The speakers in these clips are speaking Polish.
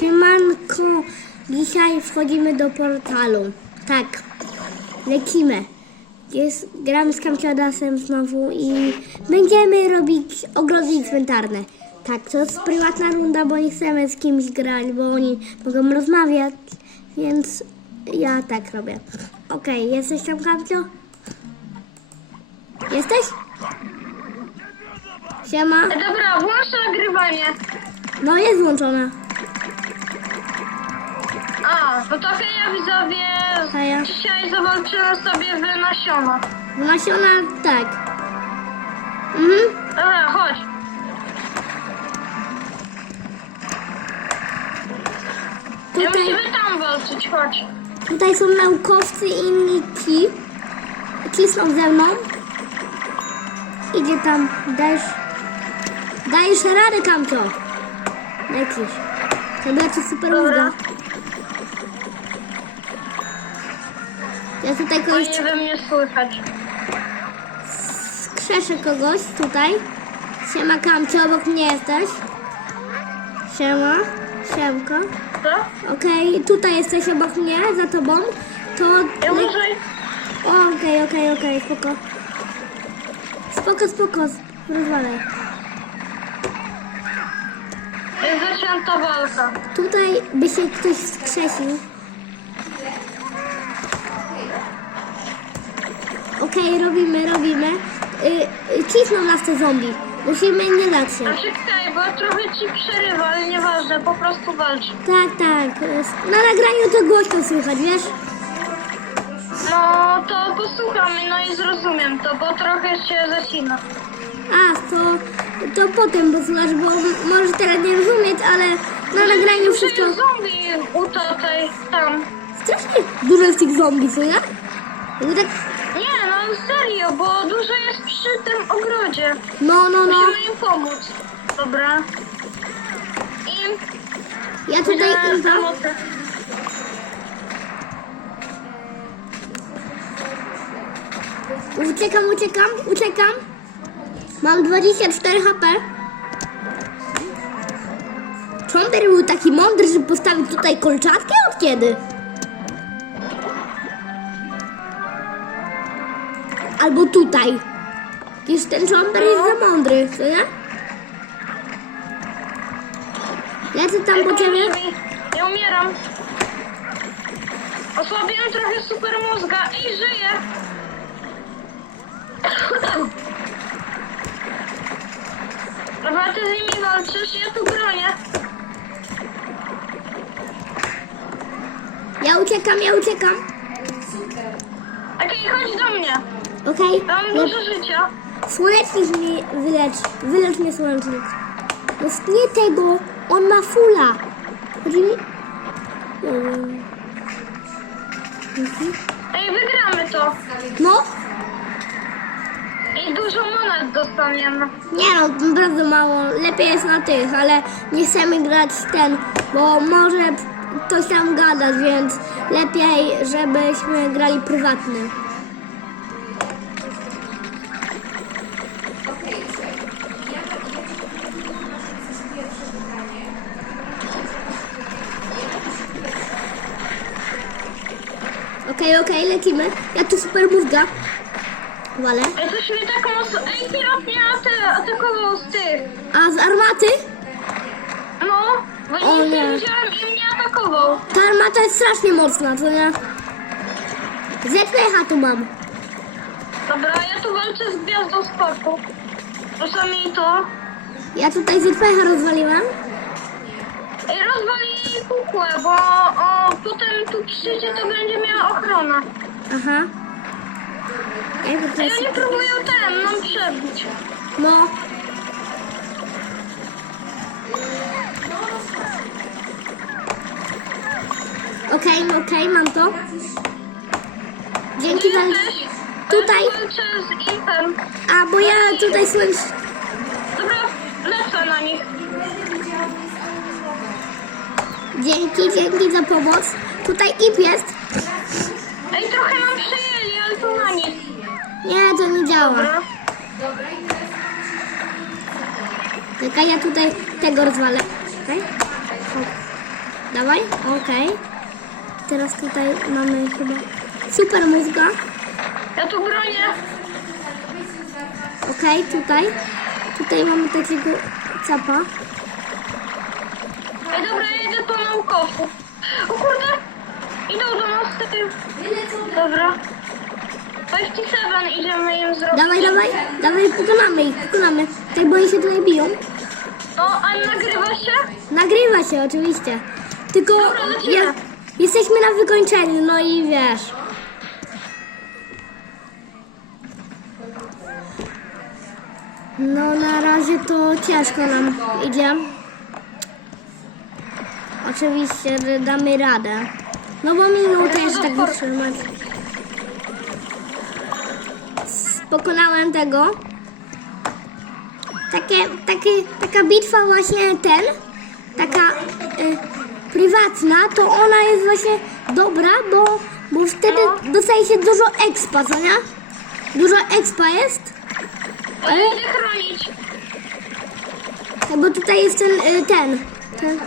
Siemanko, dzisiaj wchodzimy do portalu. Tak, lecimy. Jest, gramy z Kamciadasem znowu i będziemy robić ogrody cmentarne. Tak, to jest prywatna runda, bo nie chcemy z kimś grać, bo oni mogą rozmawiać, więc ja tak robię. Okej, jesteś tam Kamcio? Jesteś? Siema. Dobra, włącz nagrywanie. No jest włączona. A, no to ja widzowie Heja. dzisiaj zawalczyłem sobie w nasiona. Nasiona, tak. Mhm. Dobra, chodź. Ja Tutaj, musimy tam walczyć, chodź. tutaj są naukowcy i inni ci. Ci są ze mną. Idzie tam, dajesz... Dajesz radę, Kamcio. Lecisz. Chyba ci super Dobra. Ja tutaj kogoś Fajnie we mnie słychać. skrzeszę kogoś tutaj. Siema Kamcio, obok mnie jesteś. Siema. Siemko. Co? Okej, tutaj jesteś obok mnie, za tobą. To... Ja le-. O, Okej, okej, okej, spoko. Spoko, spoko, rozwalaj. Jest zaczęta walka. Tutaj by się ktoś wskrzesił. Okej, robimy, robimy. Y, y, cisną nas te zombie. Musimy nie dać się. Czekaj, bo trochę ci przerywa, ale nieważne, po prostu walcz. Tak, tak. y, Na nagraniu to głośno słychać, wiesz? No, to posłucham no i zrozumiem to, bo trochę się zasina. A, to, to potem posłuchasz, bo m- możesz teraz nie rozumieć, ale nagraniu wszystko... Zombie u tutaj, tam. Strasznie dużo jest tych zombie, co ja? Jakby tak... Nie, no serio, bo dużo jest przy tym ogrodzie. No, no, no. Musimy im pomóc. Dobra. I Ja tutaj na. Uciekam, uciekam, uciekam. Mam 24 HP. Chomper był taki mądry, żeby postawić tutaj kolczatkę? Od kiedy? Albo tutaj. Już ten Chomper jest za mądry, co ja? Lecę tam po ciebie. Ja umieram. Osłabiłem trochę super mózga i żyję. Dobra, ty z nimi walczysz, ja tu uciekam, ja uciekam. Okej, chodź do mnie. Okej. Mam No, dużo życia. Słonecznik mi wylecz. Wylecz mnie słonecznik. No nie tego. On ma fula. Chodzi mi... Mhm. Ej, wygramy to. No, I dużo monet dostaniemy. nie no, bardzo mało. Lepiej jest na tych, ale nie chcemy grać ten, bo może ktoś tam gadać, więc lepiej, żebyśmy grali prywatny. Okej, okej, lecimy. Ja tu super mózga. Wale. Ej, coś mnie tak mocno... Ej, pilot mnie atakował z tych. A z armaty? No, bo O nie. nie widziałem i mnie atakował. Ta armata jest strasznie mocna, co nie? ZPH tu mam. Dobra, ja tu walczę z gwiazdą sportu. Czasami to. Ja tutaj ZPH rozwaliłem. Ej, rozwali kukłę, bo o, potem tu przyjdzie, to będzie miała ochronę. Aha. Jakby to Ej, jest... oni próbują ten, nam przebić. No. Okej, no okej, mam to. Dzięki za... Jesteś? Tutaj. A, bo ja tutaj słyszę... Dobra, lecę na nich. Dzięki, dzięki za pomoc. Tutaj IP jest. Ej, trochę nam przejęli, ale to na nich. Nie, to nie działa. Czekaj, ja tutaj tego rozwalę. czekaj. O. Dawaj, okej. Teraz tutaj mamy chyba super mózga. Ja tu bronię. Okej, tutaj. Tutaj mamy takiego capa. Ej, dobra, ja idę po naukowców. O kurde! Idą do nas z tym. Dobra. 57 idziemy im zrobić. Dawaj, dawaj, dawaj, pokonamy ich, pokonamy. Tak, bo oni się tutaj biją. No, a nagrywa się? Nagrywa się oczywiście. Tylko Dobra, ja, jesteśmy na wykończeniu, no i wiesz. No na razie to ciężko nam idzie. Oczywiście że damy radę. No bo minutę jeszcze tak wytrzymać. Pokonałem tego. Takie, takie, taka bitwa właśnie ten, taka y, prywatna, to ona jest właśnie dobra, bo, bo wtedy dostaje się dużo expa, co nie? Dużo expa jest, Ja idę chronić. bo tutaj jest ten, y, ten, ten,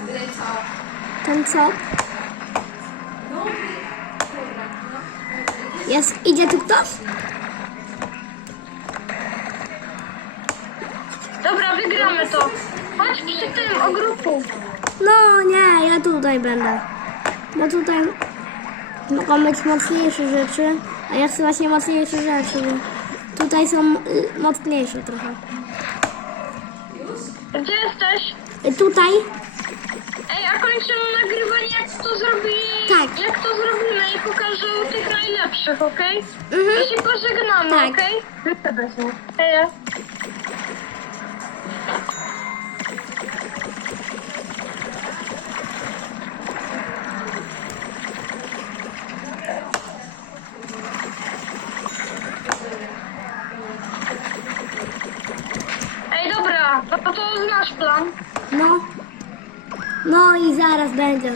ten co? Jest, idzie tu ktoś? Dobra, wygramy to. Chodź przy tym ogródku. No nie, ja tutaj będę. Bo tutaj mogą być mocniejsze rzeczy, a ja chcę właśnie mocniejsze rzeczy. Bo tutaj są y, mocniejsze trochę. Gdzie jesteś? Y, tutaj, Ej, a kończymy nagrywanie, jak to zrobili. Tak. Jak to zrobimy i pokażę tych najlepszych, okej? Mhm. To się pożegnamy, Tak. okej? Hej. Ej, no. No i zaraz będzie.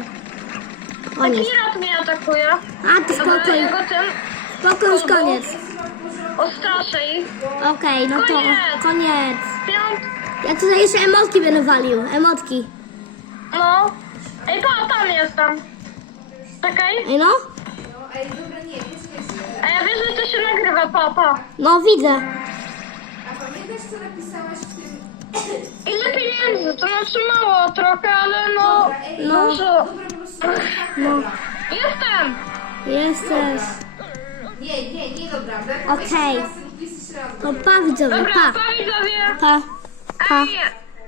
O nie. Pirat mnie atakuje. A ty Dobra, spokój, ja go tym spokój, już koniec. ostraszę ich. Okej, no to Koniec. koniec. Piąt. Ja tutaj jeszcze emotki będę walił, emotki. No. Ej, pa, tam jestem. Czekaj. Ej no? Ej, dobra, nie, poczekaj chwilę. A ja wiesz, że to się nagrywa, pa, pa. No widzę. A pamiętasz, co napisałaś w. Ile pieniędzy? To znaczy mało trochę, ale no... No. Dużo. Prostu tak, No. Jestem! Jesteś. Nie, nie, nie dobra. Okej. To pa widzowie, Dobra, pa. pa widzowie. Pa. Pa. Ej,